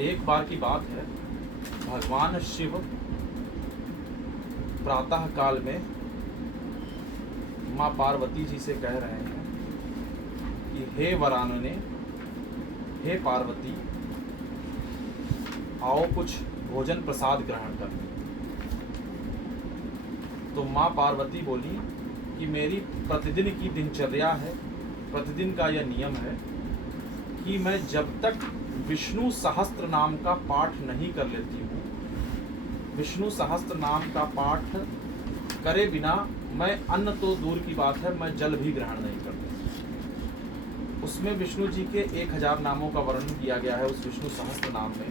एक बार की बात है, भगवान शिव प्रातः काल में माँ पार्वती जी से कह रहे हैं कि हे वरानने, हे पार्वती, आओ कुछ भोजन प्रसाद ग्रहण कर। तो माँ पार्वती बोली कि मेरी प्रतिदिन की दिनचर्या है, प्रतिदिन का यह नियम है कि मैं जब तक विष्णु सहस्त्र नाम का पाठ नहीं कर लेती हूँ, विष्णु सहस्त्र नाम का पाठ करे बिना मैं अन्न तो दूर की बात है, मैं जल भी ग्रहण नहीं करती। उसमें विष्णु जी के 1000 नामों का वर्णन किया गया है उस विष्णु सहस्त्र नाम में।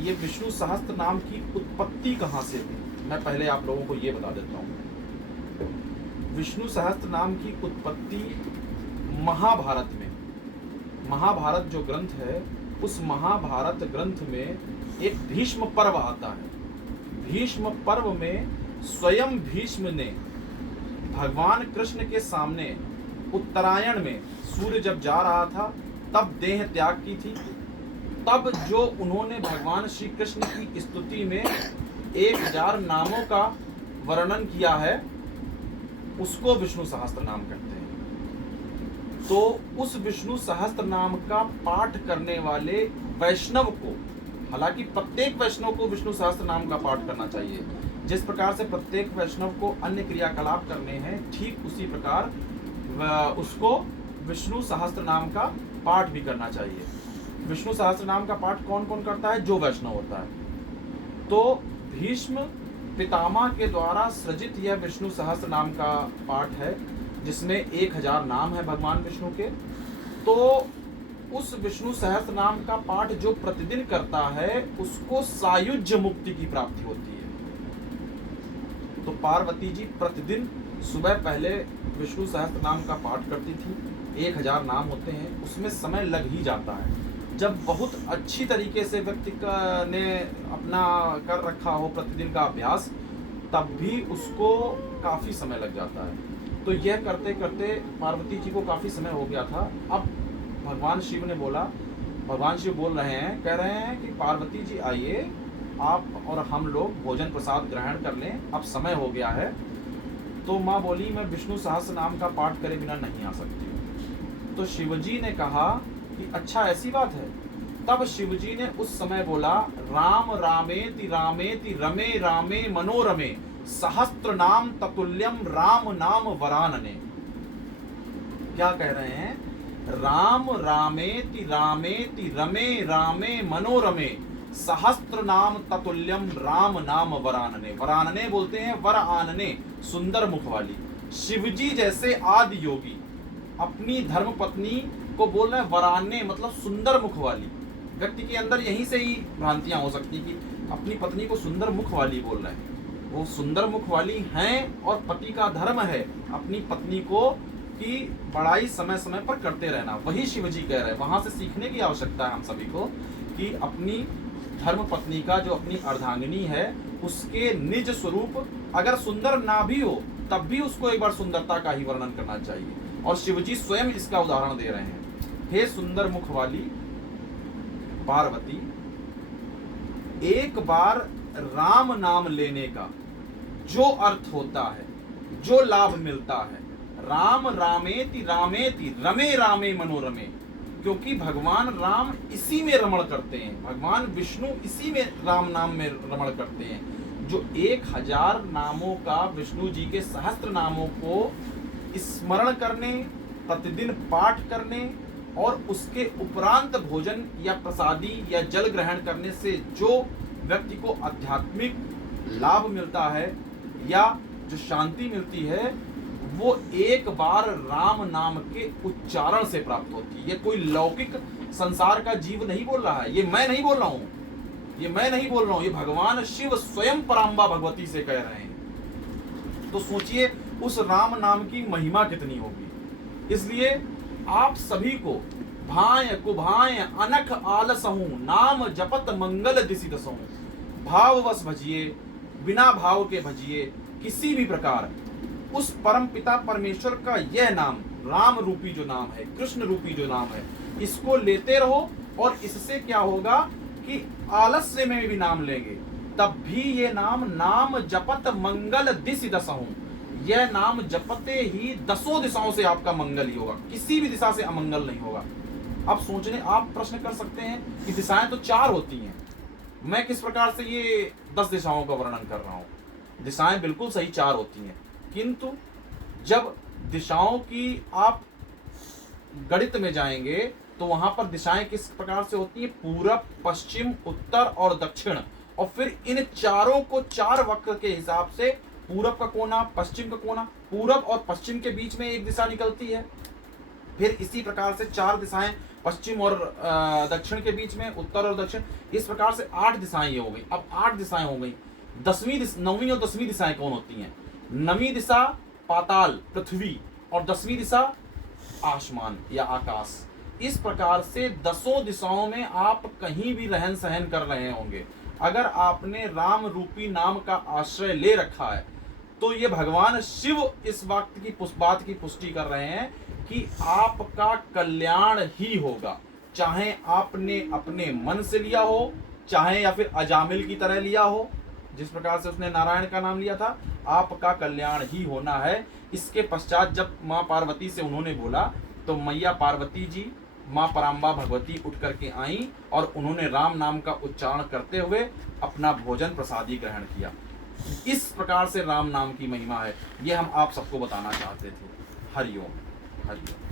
ये विष्णु सहस्त्र नाम की उत्पत्ति कहाँ से हुई, मैं पहले आप लोगों को ये बता देता हूँ। विष्णु सहस्त्र नाम की उत्पत्ति महाभारत में, महाभारत जो ग्रंथ है, उस महाभारत ग्रंथ में एक भीष्म पर्व आता है। भीष्म पर्व में स्वयं भीष्म ने भगवान कृष्ण के सामने उत्तरायण में सूर्य जब जा रहा था तब देह त्याग की थी। तब जो उन्होंने भगवान श्री कृष्ण की स्तुति में 1000 नामों का वर्णन किया है, उसको विष्णु सहस्त्र नाम कहते हैं। तो उस विष्णु सहस्त्र नाम का पाठ करने वाले वैष्णव को, हालांकि प्रत्येक वैष्णव को विष्णु सहस्त्र नाम का पाठ करना चाहिए, जिस प्रकार से प्रत्येक वैष्णव को अन्य क्रियाकलाप करने हैं, ठीक उसी प्रकार उसको विष्णु सहस्त्र नाम का पाठ भी करना चाहिए। विष्णु सहस्त्र नाम का पाठ कौन कौन करता है? जो वैष्णव होता है। तो भीष्म पितामह के द्वारा सृजित यह विष्णु सहस्त्र नाम का पाठ है, जिसमें 1000 नाम है भगवान विष्णु के। तो उस विष्णु सहस्त्र नाम का पाठ जो प्रतिदिन करता है, उसको सायुज्य मुक्ति की प्राप्ति होती है। तो पार्वती जी प्रतिदिन सुबह पहले विष्णु सहस्त्र नाम का पाठ करती थी। 1000 नाम होते हैं, उसमें समय लग ही जाता है। जब बहुत अच्छी तरीके से व्यक्ति ने अपना कर रखा हो प्रतिदिन का अभ्यास, तब भी उसको काफ़ी समय लग जाता है। तो यह करते करते पार्वती जी को काफ़ी समय हो गया था। अब भगवान शिव ने बोला, भगवान शिव बोल रहे हैं, कह रहे हैं कि पार्वती जी आइए, आप और हम लोग भोजन प्रसाद ग्रहण कर लें, अब समय हो गया है। तो माँ बोली, मैं विष्णु सहस्त्र नाम का पाठ करे बिना नहीं आ सकती। तो शिवजी ने कहा कि अच्छा ऐसी बात है। तब शिवजी ने उस समय बोला, राम रामेति रामेति रमे रामे मनोरमे सहस्त्र नाम ततुल्यम राम नाम वरानने। क्या कह रहे हैं? राम रामेति रामेति रमे रामे मनोरमे सहस्त्र नाम ततुल्यम राम नाम वरानने। वरानने बोलते हैं वर आनने, सुंदर मुख वाली। शिवजी जैसे आदि योगी अपनी धर्म पत्नी को बोल रहे हैं वरानने, मतलब सुंदर मुख वाली। व्यक्ति के अंदर यहीं से ही भ्रांतियां हो सकती कि अपनी पत्नी को सुंदर मुख वाली बोल रहे हैं। वो सुंदर मुख वाली हैं और पति का धर्म है अपनी पत्नी को की बड़ाई समय समय पर करते रहना। वही शिवजी कह रहे हैं। वहां से सीखने की आवश्यकता है हम सभी को कि अपनी धर्म पत्नी का, जो अपनी अर्धांगिनी है, उसके निज स्वरूप अगर सुंदर ना भी हो तब भी उसको एक बार सुंदरता का ही वर्णन करना चाहिए। और शिवजी स्वयं इसका उदाहरण दे रहे हैं। हे सुंदर मुख वाली पार्वती, एक बार राम नाम लेने का जो अर्थ होता है, जो लाभ मिलता है, राम रामेति रामेति रमे रामे मनोरमे, क्योंकि भगवान राम इसी में रमण करते हैं, भगवान विष्णु इसी में राम नाम में रमण करते हैं। जो 1000 नामों का विष्णु जी के सहस्त्र नामों को स्मरण करने, प्रतिदिन पाठ करने और उसके उपरांत भोजन या प्रसादी या जल ग्रहण करने से जो व्यक्ति को आध्यात्मिक लाभ मिलता है या जो शांति मिलती है, वो एक बार राम नाम के उच्चारण से प्राप्त होती है। ये कोई लौकिक संसार का जीव नहीं बोल रहा है, ये मैं नहीं बोल रहा हूँ, ये मैं नहीं बोल रहा हूँ, ये भगवान शिव स्वयं पराम्बा भगवती से कह रहे हैं। तो सोचिए उस राम नाम की महिमा कितनी होगी। इसलिए आप सभी को भाय कुभाय अनख आलसहूं नाम जपत मंगल दिसि दसहूं। भाववश भजिए, बिना भाव के भजिए, किसी भी प्रकार उस परम पिता परमेश्वर का यह नाम, राम रूपी जो नाम है, कृष्ण रूपी जो नाम है, इसको लेते रहो और इससे क्या होगा कि आलस्य में भी नाम लेंगे तब भी ये नाम नाम जपत मंगल दिशि दसहूं, यह नाम जपते ही 10 दिशाओं से आपका मंगल ही होगा, किसी भी दिशा से अमंगल नहीं होगा। अब सोचने आप प्रश्न कर सकते हैं कि दिशाएं तो 4 होती हैं, मैं किस प्रकार से ये 10 दिशाओं का वर्णन कर रहा हूं। दिशाएं बिल्कुल सही 4 होती हैं, किंतु जब दिशाओं की आप गणित में जाएंगे तो वहां पर दिशाएं किस प्रकार से होती हैं, पूरब, पश्चिम, उत्तर और दक्षिण। और फिर इन चारों को 4 वक्र के हिसाब से पूरब का कोना, पश्चिम का कोना, पूरब और पश्चिम के बीच में एक दिशा निकलती है, फिर इसी प्रकार से 4 दिशाएं पश्चिम और दक्षिण के बीच में, उत्तर और दक्षिण, इस प्रकार से 8 दिशाएं ये हो गई। अब 8 दिशाएं हो गई, 9वीं और 10वीं दिशाएं कौन होती हैं? 9वीं दिशा पाताल पृथ्वी और 10वीं दिशा आसमान या आकाश। इस प्रकार से 10 दिशाओं में आप कहीं भी रहन सहन कर रहे होंगे। अगर आपने राम रूपी नाम का आश्रय ले रखा है तो ये भगवान शिव इस बात की पुष्टि कर रहे हैं कि आपका कल्याण ही होगा, चाहे आपने अपने मन से लिया हो, चाहे या फिर अजामिल की तरह लिया हो, जिस प्रकार से उसने नारायण का नाम लिया था, आपका कल्याण ही होना है। इसके पश्चात जब माँ पार्वती से उन्होंने बोला तो मैया पार्वती जी माँ पराम्बा भगवती उठ करके आई और उन्होंने राम नाम का उच्चारण करते हुए अपना भोजन प्रसादी ग्रहण किया। इस प्रकार से राम नाम की महिमा है, ये हम आप सबको बताना चाहते थे। हरिओम हरिओम।